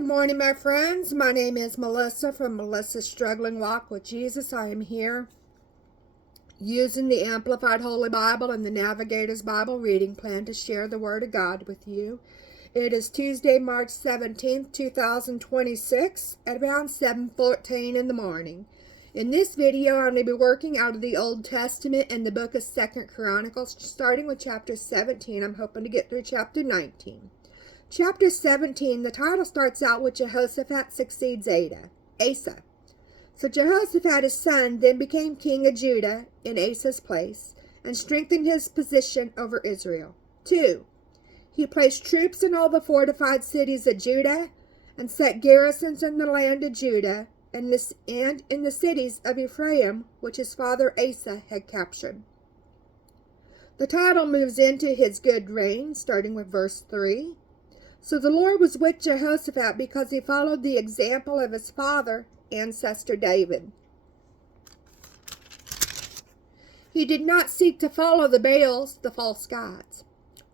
Good morning, my friends. My name is Melissa from Melissa's Struggling Walk with Jesus. I am here using the Amplified Holy Bible and the Navigator's Bible reading plan to share the Word of God with you. It is Tuesday, March 17th, 2026 at around 7:14 in the morning. In this video, I'm going to be working out of the Old Testament in the book of 2 Chronicles, starting with chapter 17. I'm hoping to get through chapter 19. Chapter 17, the title starts out with Jehoshaphat succeeds Asa. So Jehoshaphat, his son, then became king of Judah in Asa's place and strengthened his position over Israel. 2. He placed troops in all the fortified cities of Judah and set garrisons in the land of Judah and in the cities of Ephraim, which his father Asa had captured. The title moves into his good reign, starting with verse 3. So the Lord was with Jehoshaphat because he followed the example of his father, ancestor David. He did not seek to follow the Baals, the false gods.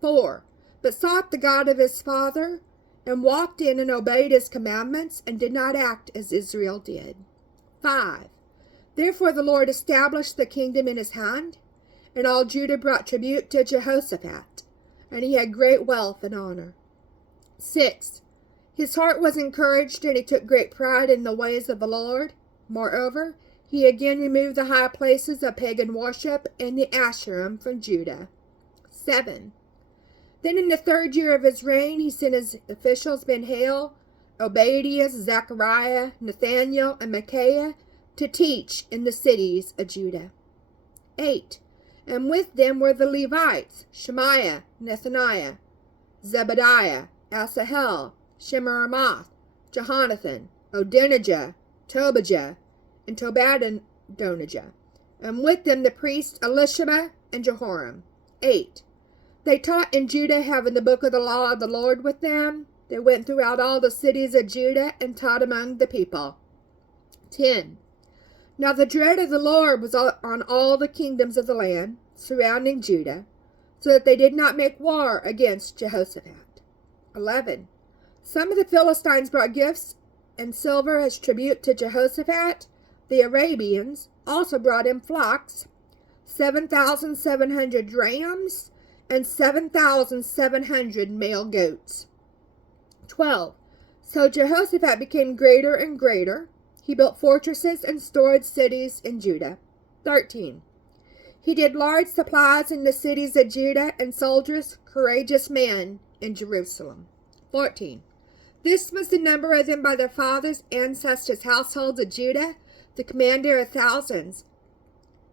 4. But sought the God of his father, and walked in and obeyed his commandments, and did not act as Israel did. 5. Therefore the Lord established the kingdom in his hand, and all Judah brought tribute to Jehoshaphat, and he had great wealth and honor. 6. His heart was encouraged, and he took great pride in the ways of the Lord. Moreover, he again removed the high places of pagan worship and the Asherim from Judah. 7. Then in the 3rd year of his reign, he sent his officials Ben-Hail, Obadiah, Zechariah, Nathaniel, and Micaiah to teach in the cities of Judah. 8. And with them were the Levites, Shemaiah, Nethaniah, Zebediah, Asahel, Shemiramoth, Jehonathan, Odinijah, Tobijah, and Tobadonijah, and with them the priests Elishama and Jehoram. 8. They taught in Judah, having the book of the law of the Lord with them. They went throughout all the cities of Judah and taught among the people. 10. Now the dread of the Lord was on all the kingdoms of the land surrounding Judah, so that they did not make war against Jehoshaphat. 11. Some of the Philistines brought gifts and silver as tribute to Jehoshaphat. The Arabians also brought in flocks, 7,700 rams, and 7,700 male goats. 12. So Jehoshaphat became greater and greater. He built fortresses and stored cities in Judah. 13. He did large supplies in the cities of Judah and soldiers, courageous men, in Jerusalem. 14. This was the number of them by their fathers' ancestors' households of Judah, the commander of thousands,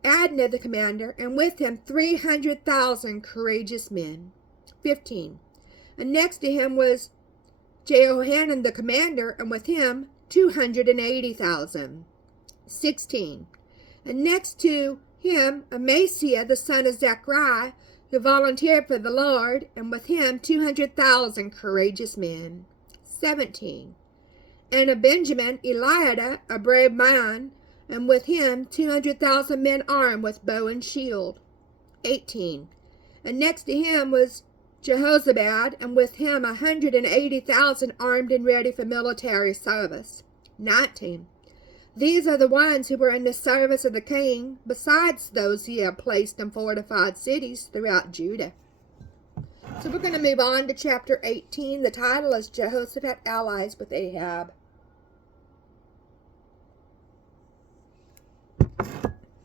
Adnah the commander, and with him 300,000 courageous men. 15. And next to him was Jehohanan the commander, and with him 280,000. 16. And next to him Amasiah the son of Zechariah, who volunteered for the Lord, and with him 200,000 courageous men. 17. And of Benjamin Eliada, a brave man, and with him 200,000 men armed with bow and shield. 18. And next to him was Jehozabad, and with him 180,000 armed and ready for military service. 19. These are the ones who were in the service of the king, besides those he had placed in fortified cities throughout Judah. So we're going to move on to chapter 18. The title is Jehoshaphat Allies with Ahab.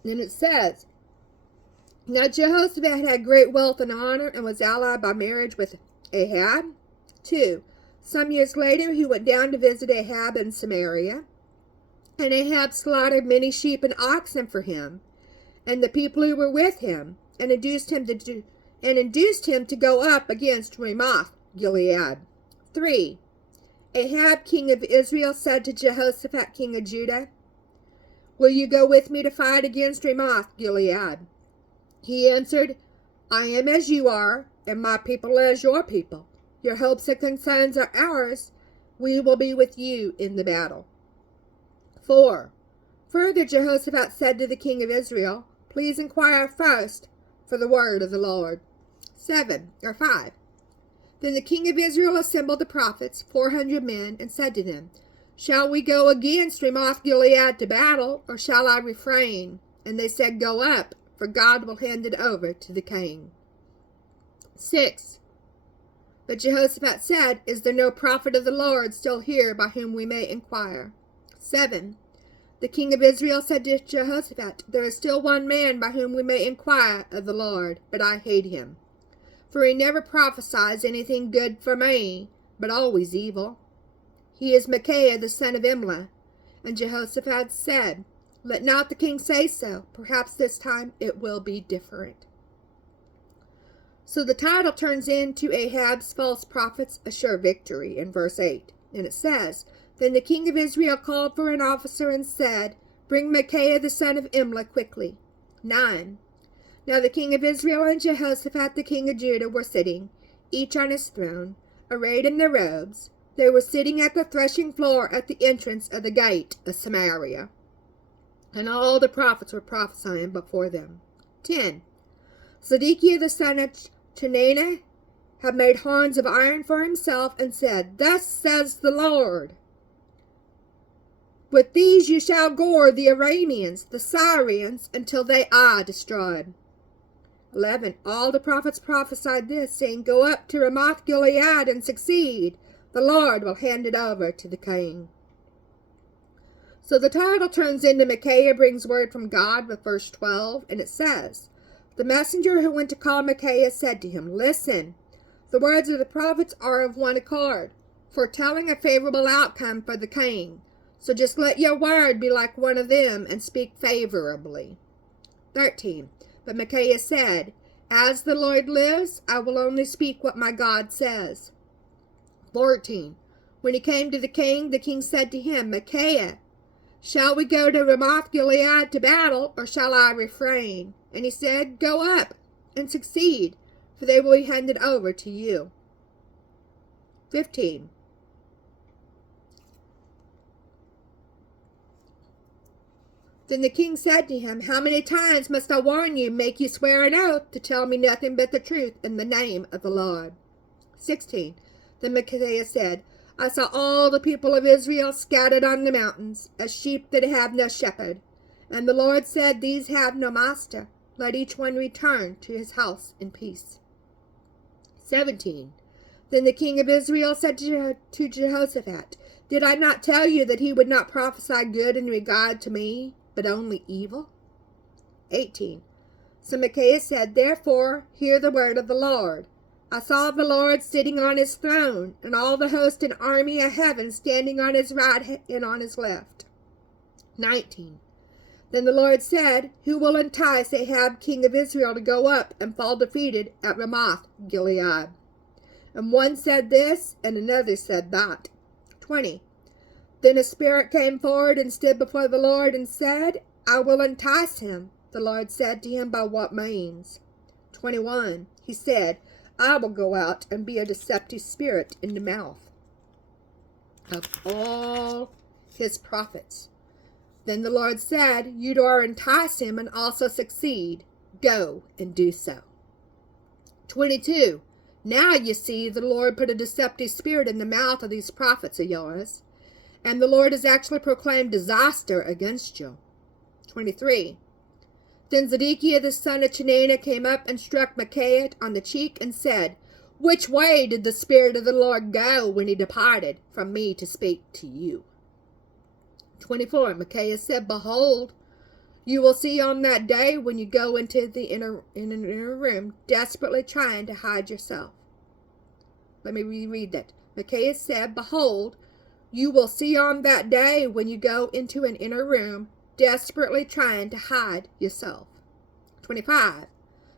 Then it says, Now Jehoshaphat had great wealth and honor and was allied by marriage with Ahab. 2. Some years later he went down to visit Ahab in Samaria. And Ahab slaughtered many sheep and oxen for him, and the people who were with him, and induced him to go up against Ramoth Gilead. 3. Ahab, king of Israel, said to Jehoshaphat, king of Judah, Will you go with me to fight against Ramoth Gilead? He answered, I am as you are, and my people as your people. Your hopes and concerns are ours. We will be with you in the battle. 4. Further, Jehoshaphat said to the king of Israel, Please inquire first for the word of the Lord. 5. Then the king of Israel assembled the prophets, 400 men, and said to them, Shall we go against Ramoth-Gilead to battle, or shall I refrain? And they said, Go up, for God will hand it over to the king. 6. But Jehoshaphat said, Is there no prophet of the Lord still here by whom we may inquire? 7. The king of Israel said to Jehoshaphat, There is still one man by whom we may inquire of the Lord, but I hate him. For he never prophesies anything good for me, but always evil. He is Micaiah the son of Imlah. And Jehoshaphat said, Let not the king say so. Perhaps this time it will be different. So the title turns into Ahab's false prophets a sure victory in verse 8. And it says, Then the king of Israel called for an officer and said, Bring Micaiah the son of Imlah quickly. 9. Now the king of Israel and Jehoshaphat the king of Judah were sitting, each on his throne, arrayed in their robes. They were sitting at the threshing floor at the entrance of the gate of Samaria. And all the prophets were prophesying before them. 10. Zedekiah the son of Chenaanah had made horns of iron for himself, and said, Thus says the Lord, With these you shall gore the Arameans, the Syrians, until they are destroyed. 11. All the prophets prophesied this, saying, Go up to Ramoth-Gilead and succeed. The Lord will hand it over to the king. So the title turns into Micaiah brings word from God with verse 12, and it says, The messenger who went to call Micaiah said to him, Listen, the words of the prophets are of one accord, foretelling a favorable outcome for the king. So just let your word be like one of them and speak favorably. 13. But Micaiah said, As the Lord lives, I will only speak what my God says. 14. When he came to the king said to him, Micaiah, shall we go to Ramoth-Gilead to battle, or shall I refrain? And he said, Go up and succeed, for they will be handed over to you. 15. Then the king said to him, How many times must I warn you, make you swear an oath, to tell me nothing but the truth in the name of the Lord? 16. Then Micaiah said, I saw all the people of Israel scattered on the mountains, as sheep that have no shepherd. And the Lord said, These have no master. Let each one return to his house in peace. 17. Then the king of Israel said to Jehoshaphat, Did I not tell you that he would not prophesy good in regard to me, but only evil? 18. So Micaiah said, Therefore hear the word of the Lord. I saw the Lord sitting on his throne, and all the host and army of heaven standing on his right and on his left. 19. Then the Lord said, Who will entice Ahab king of Israel to go up and fall defeated at Ramoth-Gilead? And one said this, and another said that. 20. Then a spirit came forward and stood before the Lord and said, I will entice him. The Lord said to him, By what means? 21. He said, I will go out and be a deceptive spirit in the mouth of all his prophets. Then the Lord said, You do entice him and also succeed. Go and do so. 22. Now you see the Lord put a deceptive spirit in the mouth of these prophets of yours, and the Lord has actually proclaimed disaster against you. 23. Then Zedekiah the son of Chenaanah came up and struck Micaiah on the cheek and said, Which way did the Spirit of the Lord go when he departed from me to speak to you? 24. Micaiah said, Behold, you will see on that day when you go into the inner room, desperately trying to hide yourself. Let me reread that. Micaiah said, Behold, you will see on that day when you go into an inner room, desperately trying to hide yourself. 25.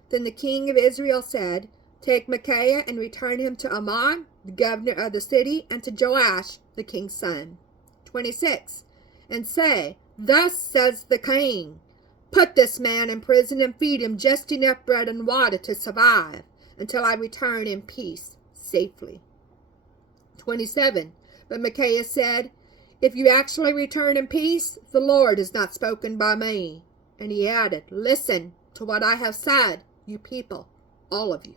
Then the king of Israel said, Take Micaiah and return him to Amon, the governor of the city, and to Joash, the king's son. 26. And say, Thus says the king, Put this man in prison and feed him just enough bread and water to survive until I return in peace safely. 27. But Micaiah said, If you actually return in peace, the Lord has not spoken by me. And he added, Listen to what I have said, you people, all of you.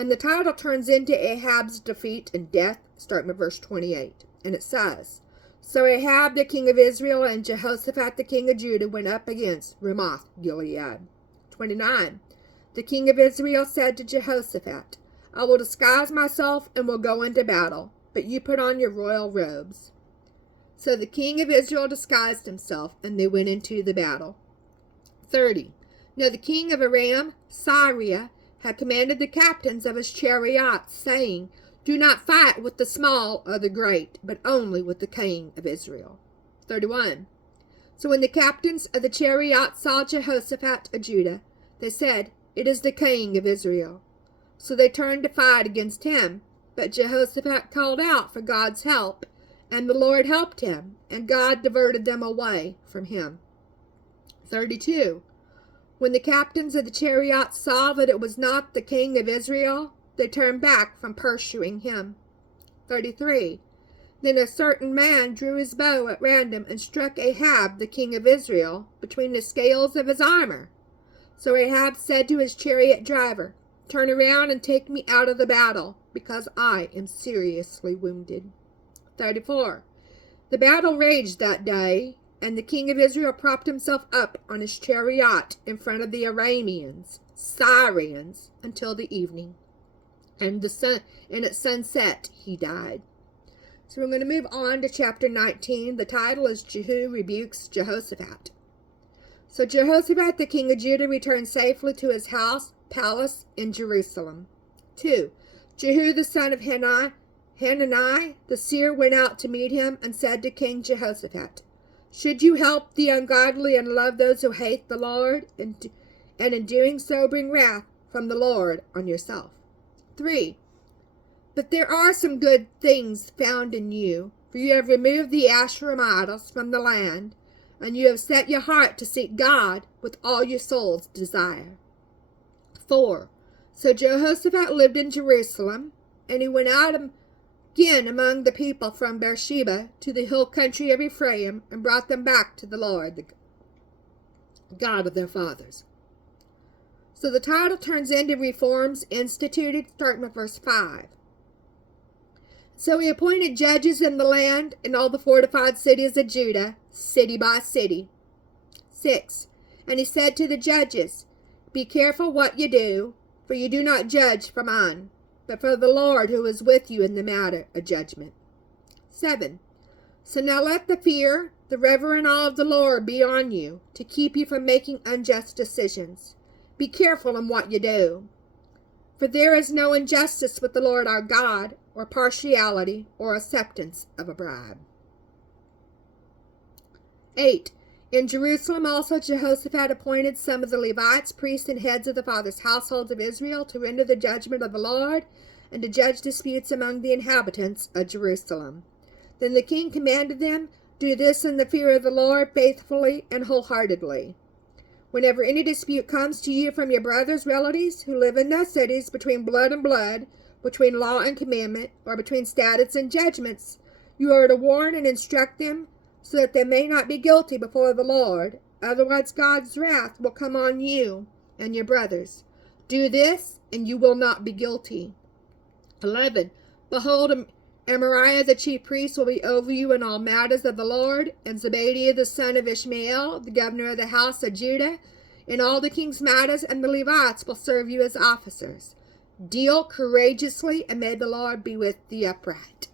And the title turns into Ahab's defeat and death, starting with verse 28. And it says, So Ahab the king of Israel and Jehoshaphat the king of Judah went up against Ramoth Gilead. 29. The king of Israel said to Jehoshaphat, I will disguise myself and will go into battle, but you put on your royal robes. So the king of Israel disguised himself, and they went into the battle. 30. Now the king of Aram, Syria, had commanded the captains of his chariots, saying, Do not fight with the small or the great, but only with the king of Israel. 31. So when the captains of the chariots saw Jehoshaphat of Judah, they said, It is the king of Israel. So they turned to fight against him. But Jehoshaphat called out for God's help, and the Lord helped him, and God diverted them away from him. 32. When the captains of the chariots saw that it was not the king of Israel, they turned back from pursuing him. 33. Then a certain man drew his bow at random and struck Ahab, the king of Israel, between the scales of his armor. So Ahab said to his chariot driver, Turn around and take me out of the battle, because I am seriously wounded. 34. The battle raged that day, and the king of Israel propped himself up on his chariot in front of the Arameans, Syrians, until the evening. And at sunset he died. So we're going to move on to chapter 19. The title is Jehu rebukes Jehoshaphat. So Jehoshaphat, the king of Judah, returned safely to his palace in Jerusalem. 2. Jehu, the son of Hanani, the seer, went out to meet him and said to King Jehoshaphat, Should you help the ungodly and love those who hate the Lord, and in doing so bring wrath from the Lord on yourself? 3. But there are some good things found in you, for you have removed the Asherah idols from the land, and you have set your heart to seek God with all your soul's desire. 4. So Jehoshaphat lived in Jerusalem, and he went out again among the people from Beersheba to the hill country of Ephraim, and brought them back to the Lord, the God of their fathers. So the title turns into Reforms Instituted, starting with verse 5. So he appointed judges in the land and all the fortified cities of Judah, city by city. 6. And he said to the judges, Be careful what you do, for you do not judge for man, but for the Lord who is with you in the matter of judgment. 7. So now let the fear, the reverent awe of the Lord be on you, to keep you from making unjust decisions. Be careful in what you do. For there is no injustice with the Lord our God, or partiality, or acceptance of a bribe. 8. In Jerusalem also Jehoshaphat appointed some of the Levites, priests, and heads of the fathers' households of Israel to render the judgment of the Lord, and to judge disputes among the inhabitants of Jerusalem. Then the king commanded them, Do this in the fear of the Lord faithfully and wholeheartedly. Whenever any dispute comes to you from your brothers, relatives, who live in those cities, between blood and blood, between law and commandment, or between statutes and judgments, you are to warn and instruct them, so that they may not be guilty before the Lord. Otherwise God's wrath will come on you and your brothers. Do this, and you will not be guilty. 11. Behold, Amariah the chief priest will be over you in all matters of the Lord, and Zebadiah the son of Ishmael, the governor of the house of Judah, in all the king's matters, and the Levites will serve you as officers. Deal courageously, and may the Lord be with the upright.